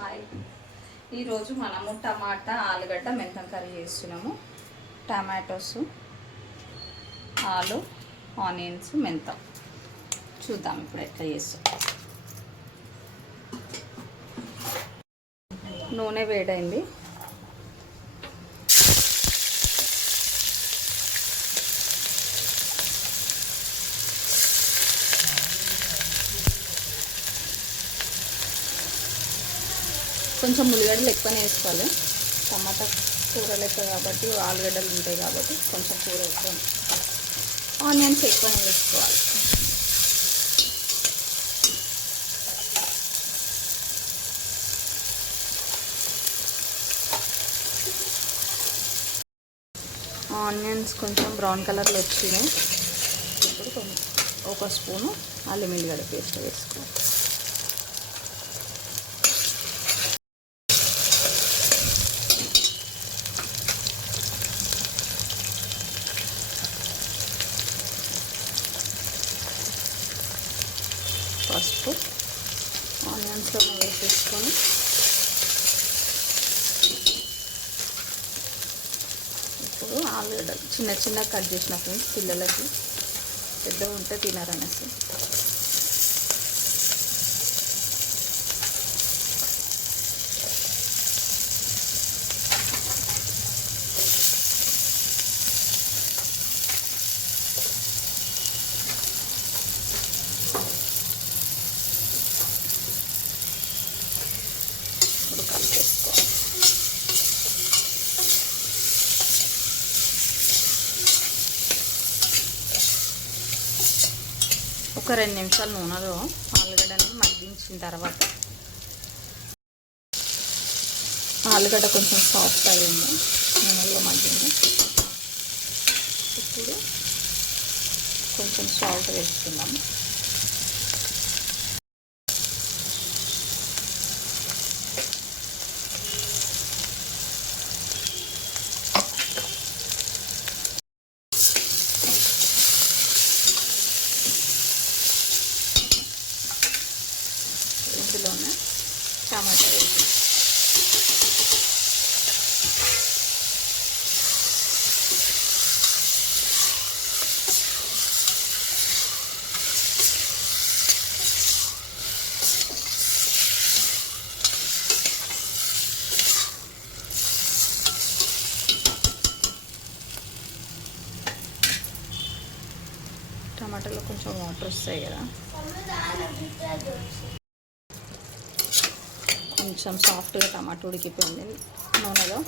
Hi, ఈరోజు మనము టమాటా ఆలుగడ్డ మెంతం కర్రీ చేస్తున్నాము. టమాటోస్, ఆలు, ఆనియన్స్, మెంతం చూద్దాం ఇప్పుడు ఎట్లా చేస్తాం. నూనె వేడైంది. కొంచెం ఉల్లిగడ్డలు ఎక్కువనే వేసుకోవాలి. టమాటా కూర లెక్క కాబట్టి ఆలుగడ్డలు ఉంటాయి కాబట్టి కొంచెం కూర ఎక్కువ, ఆనియన్స్ ఎక్కువనే వేసుకోవాలి. ఆనియన్స్ కొంచెం బ్రౌన్ కలర్లో వచ్చినాయి. ఇప్పుడు ఒక స్పూను అల్లం వెల్లిగడ్డ పేస్ట్ వేసుకోవాలి. పసుపు ఆనియన్స్లో వేసేసుకొని ఇప్పుడు ఆలుగడ్డలు చిన్న చిన్న కట్ చేసిన ఫ్రెండ్స్, పిల్లలకి పెద్దగా ఉంటే తినారనేసి కలిపేసుకోవాలి. ఒక 2 నిమిషాలు నూనెలో ఆలుగడ్డని మగ్గించిన తర్వాత ఆలుగడ్డ కొంచెం సాఫ్ట్ అయ్యింది, నూనెలో మగ్గింది. ఇప్పుడు కొంచెం సాల్ట్ వేసుకుందాము. ఇందులోనే టమాటా వేసి టమాటాలో కొంచెం వాటర్ వస్తాయి కదా, కొంచెం సాఫ్ట్గా టమాటా ఉడికిపోయింది నూనెలో.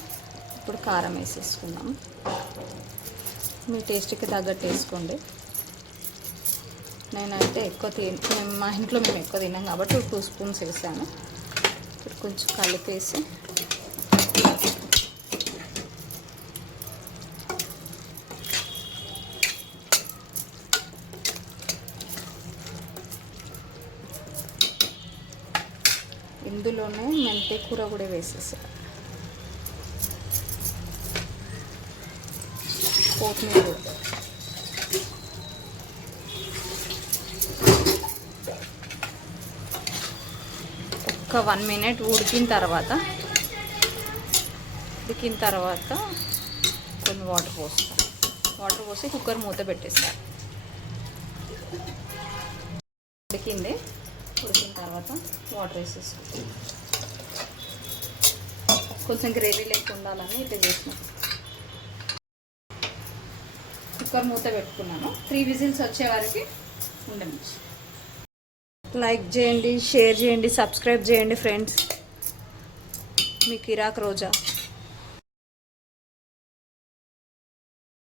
ఇప్పుడు కారం వేసేసుకుందాం. మీ టేస్ట్కి తగ్గట్టు వేసుకోండి. నేనైతే మా ఇంట్లో మేము ఎక్కువ తిన్నాం కాబట్టి 2 స్పూన్స్ వేసాను. ఇప్పుడు కొంచెం కలిపేసి ఇందులోనే మెంతి కూర కూడా వేసేసాను. కొత్తిమీర ఒక 1 మినిట్ ఉడికిన తర్వాత కొన్ని వాటర్ పోసి కుక్కర్ మూత పెట్టేస్తాను. ఉడికిన తర్వాత వాటర్ వేసేసుకుంటాం. కొంచెం గ్రేవీ లెక్క ఉండాలని ఇట్లా చేసిన కుక్కర్ మూత పెట్టుకున్నాను. 3 విజిల్స్ వచ్చే వరకు ఉండవచ్చు. లైక్ చేయండి, షేర్ చేయండి, సబ్స్క్రైబ్ చేయండి ఫ్రెండ్స్. మీ కిరాక్ రోజా.